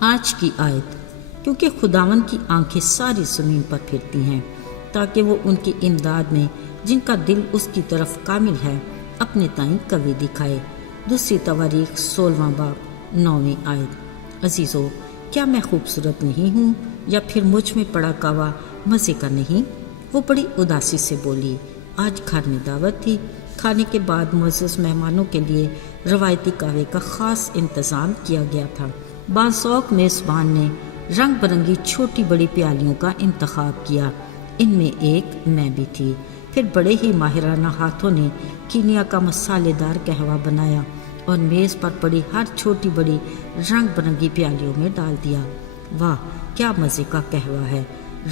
آج کی آیت، کیونکہ خداوند کی آنکھیں ساری زمین پر پھرتی ہیں تاکہ وہ ان کی امداد میں جن کا دل اس کی طرف کامل ہے اپنے تائیں قوی دکھائے۔ دوسری تواریخ 16 باب 9 آیت۔ عزیزو، کیا میں خوبصورت نہیں ہوں یا پھر مجھ میں پڑا کعوہ مزے کا نہیں؟ وہ بڑی اداسی سے بولی۔ آج گھر میں دعوت تھی۔ کھانے کے بعد معزز مہمانوں کے لیے روایتی قہوے کا خاص انتظام کیا گیا تھا۔ باذوق میزبان نے رنگ برنگی چھوٹی بڑی پیالیوں کا انتخاب کیا، ان میں ایک میں بھی تھی۔ پھر بڑے ہی ماہرانہ ہاتھوں نے کینیا کا مسالے دار قہوہ بنایا اور میز پر پڑی ہر چھوٹی بڑی رنگ برنگی پیالیوں میں ڈال دیا۔ واہ، کیا مزے کا قہوہ ہے!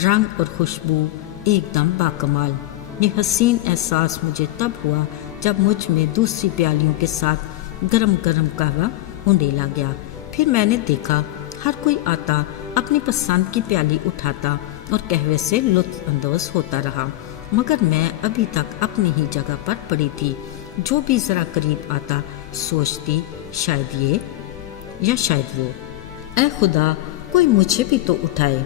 رنگ اور خوشبو ایک دم باکمال۔ یہ حسین احساس مجھے تب ہوا جب مجھ میں دوسری پیالیوں کے ساتھ گرم گرم قہوہ انڈیلا گیا۔ پھر میں نے دیکھا ہر کوئی آتا اپنی پسند کی پیالی اٹھاتا اور قہوے سے لطف اندوز ہوتا رہا، مگر میں ابھی تک اپنی ہی جگہ پر پڑی تھی۔ جو بھی ذرا قریب آتا سوچتی شاید یہ یا شاید وہ، اے خدا کوئی مجھے بھی تو اٹھائے۔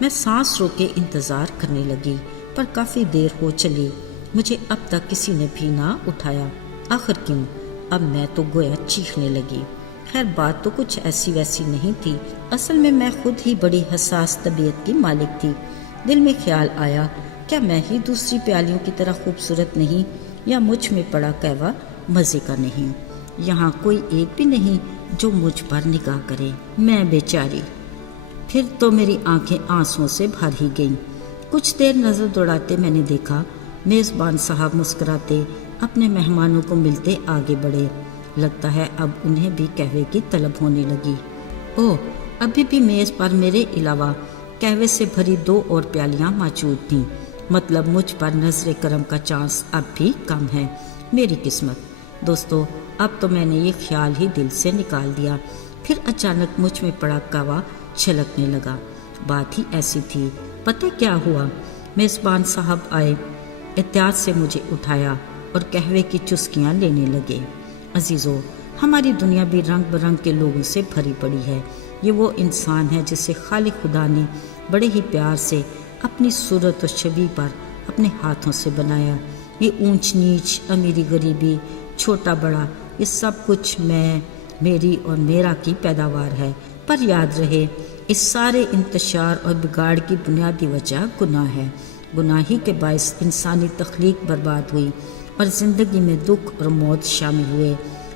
میں سانس روکے انتظار کرنے لگی، پر کافی دیر ہو چلی، مجھے اب تک کسی نے بھی نہ اٹھایا۔ آخر کیوں؟ اب میں تو گویا چیخنے لگی۔ خیر بات تو کچھ ایسی ویسی نہیں تھی، اصل میں خود ہی بڑی حساس طبیعت کی مالک تھی۔ دل میں خیال آیا، کیا میں ہی دوسری پیالیوں کی طرح خوبصورت نہیں، یا مجھ میں پڑا قہوہ مزے کا نہیں؟ یہاں کوئی ایک بھی نہیں جو مجھ پر نگاہ کرے، میں بیچاری۔ پھر تو میری آنکھیں آنسوؤں سے بھر ہی گئیں۔ کچھ دیر نظر دوڑاتے میں نے دیکھا میزبان صاحب مسکراتے اپنے مہمانوں کو ملتے آگے بڑھے۔ لگتا ہے اب انہیں بھی قہوے کی طلب ہونے لگی۔ اوہ، ابھی بھی میز پر میرے علاوہ قہوے سے بھری 2 اور پیالیاں موجود تھیں، مطلب مجھ پر نظر کرم کا چانس اب بھی کم ہے۔ میری قسمت۔ دوستو، اب تو میں نے یہ خیال ہی دل سے نکال دیا۔ پھر اچانک مجھ میں پڑا قہوہ چھلکنے لگا۔ بات ہی ایسی تھی۔ پتہ کیا ہوا؟ میزبان صاحب آئے، احتیاط سے مجھے اٹھایا اور قہوے کی چسکیاں لینے لگے۔ عزیزو، ہماری دنیا بھی رنگ برنگ کے لوگوں سے بھری پڑی ہے۔ یہ وہ انسان ہے جسے خالق خدا نے بڑے ہی پیار سے اپنی صورت و شبیہ پر اپنے ہاتھوں سے بنایا۔ یہ اونچ نیچ، امیری غریبی، چھوٹا بڑا، یہ سب کچھ میں، میری اور میرا کی پیداوار ہے۔ پر یاد رہے، اس سارے انتشار اور بگاڑ کی بنیادی وجہ گناہ ہے۔ گناہ ہی کے باعث انسانی تخلیق برباد ہوئی اور زندگی میں دکھ اور موت شامل ہوئے۔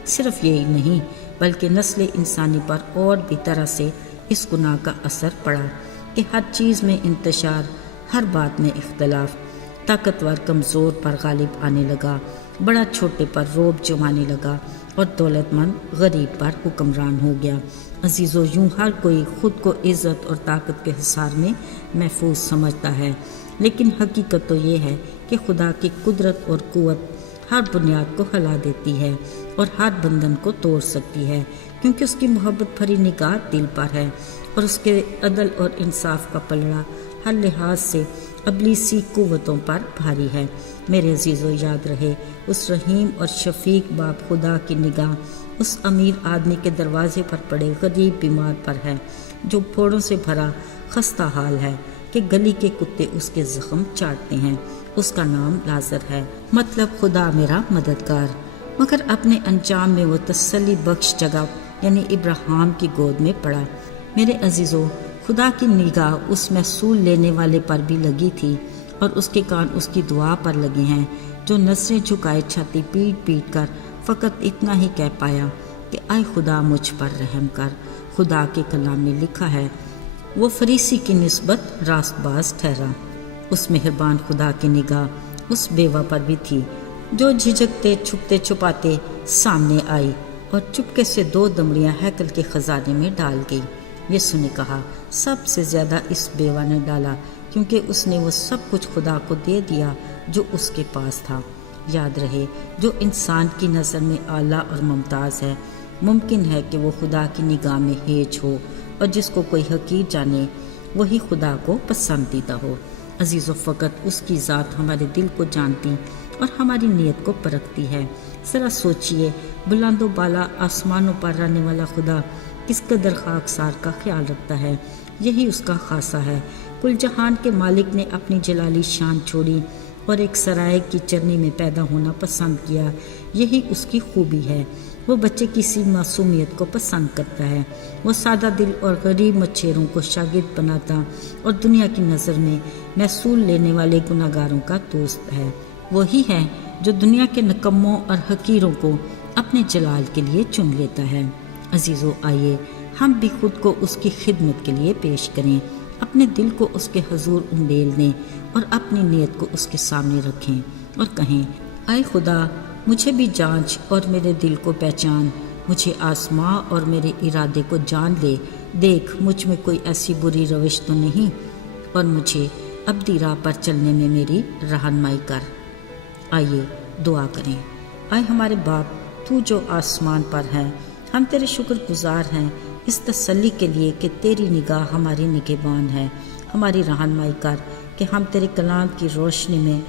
صرف یہی نہیں بلکہ نسل انسانی پر اور بھی طرح سے اس گناہ کا اثر پڑا کہ ہر چیز میں انتشار، ہر بات میں اختلاف، طاقتور کمزور پر غالب آنے لگا، بڑا چھوٹے پر رعب جمانے لگا اور دولت مند غریب پر حکمران ہو گیا۔ عزیزو، یوں ہر کوئی خود کو عزت اور طاقت کے حصار میں محفوظ سمجھتا ہے، لیکن حقیقت تو یہ ہے کہ خدا کی قدرت اور قوت ہر بنیاد کو ہلا دیتی ہے اور ہر بندھن کو توڑ سکتی ہے، کیونکہ اس کی محبت بھری نگاہ دل پر ہے اور اس کے عدل اور انصاف کا پلڑا ہر لحاظ سے ابلیسی قوتوں پر بھاری ہے۔ میرے عزیزو، یاد رہے، اس رحیم اور شفیق باپ خدا کی نگاہ اس امیر آدمی کے دروازے پر پڑے غریب بیمار پر ہے، جو پھوڑوں سے بھرا خستہ حال ہے کہ گلی کے کتے اس کے زخم چاٹتے ہیں۔ اس کا نام لازر ہے، مطلب خدا میرا مددگار۔ مگر اپنے انجام میں وہ تسلی بخش جگہ یعنی ابراہیم کی گود میں پڑا۔ میرے عزیزو، خدا کی نگاہ اس محصول لینے والے پر بھی لگی تھی اور اس کے کان اس کی دعا پر لگے ہیں، جو نظریں جھکائے چھاتی پیٹ پیٹ کر فقط اتنا ہی کہہ پایا کہ اے خدا مجھ پر رحم کر۔ خدا کے کلام میں لکھا ہے، وہ فریسی کی نسبت راست باز ٹھہرا۔ اس مہربان خدا کی نگاہ اس بیوہ پر بھی تھی، جو جھجکتے چھپتے چھپاتے سامنے آئی اور چپکے سے 2 دمڑیاں ہیکل کے خزانے میں ڈال گئی۔ یسوع نے کہا، سب سے زیادہ اس بیوہ نے ڈالا، کیونکہ اس نے وہ سب کچھ خدا کو دے دیا جو اس کے پاس تھا۔ یاد رہے، جو انسان کی نظر میں اعلیٰ اور ممتاز ہے، ممکن ہے کہ وہ خدا کی نگاہ میں ہیج ہو، اور جس کو کوئی حقیر جانے وہی خدا کو پسندیدہ ہو۔ عزیزو، فقط اس کی ذات ہمارے دل کو جانتی اور ہماری نیت کو پرکھتی ہے۔ ذرا سوچئے، بلند و بالا آسمانوں پر رہنے والا خدا کس قدر خاکسار کا خیال رکھتا ہے۔ یہی اس کا خاصہ ہے۔ کل جہان کے مالک نے اپنی جلالی شان چھوڑی اور ایک سرائے کی چرنی میں پیدا ہونا پسند کیا۔ یہی اس کی خوبی ہے۔ وہ بچے کی سی معصومیت کو پسند کرتا ہے۔ وہ سادہ دل اور غریب مچھیروں کو شاگرد بناتا اور دنیا کی نظر میں محصول لینے والے گناہگاروں کا دوست ہے۔ وہی ہے جو دنیا کے نکموں اور حقیروں کو اپنے جلال کے لیے چن لیتا ہے۔ عزیزو، آئیے ہم بھی خود کو اس کی خدمت کے لیے پیش کریں، اپنے دل کو اس کے حضور انڈیل دیں اور اپنی نیت کو اس کے سامنے رکھیں اور کہیں، اے خدا، مجھے بھی جانچ اور میرے دل کو پہچان، مجھے آزما اور میرے ارادے کو جان لے، دیکھ مجھ میں کوئی ایسی بری روش تو نہیں اور مجھے ابدی راہ پر چلنے میں میری رہنمائی کر۔ آئیے دعا کریں۔ اے ہمارے باپ، تو جو آسمان پر ہے، ہم تیرے شکر گزار ہیں اس تسلی کے لیے کہ تیری نگاہ ہماری نگہبان ہے۔ ہماری رہنمائی کر کہ ہم تیرے کلام کی روشنی میں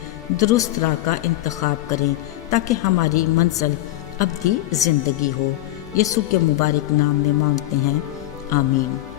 درست راہ کا انتخاب کریں تاکہ ہماری منزل ابدی زندگی ہو۔ یسوع کے مبارک نام میں مانگتے ہیں، آمین۔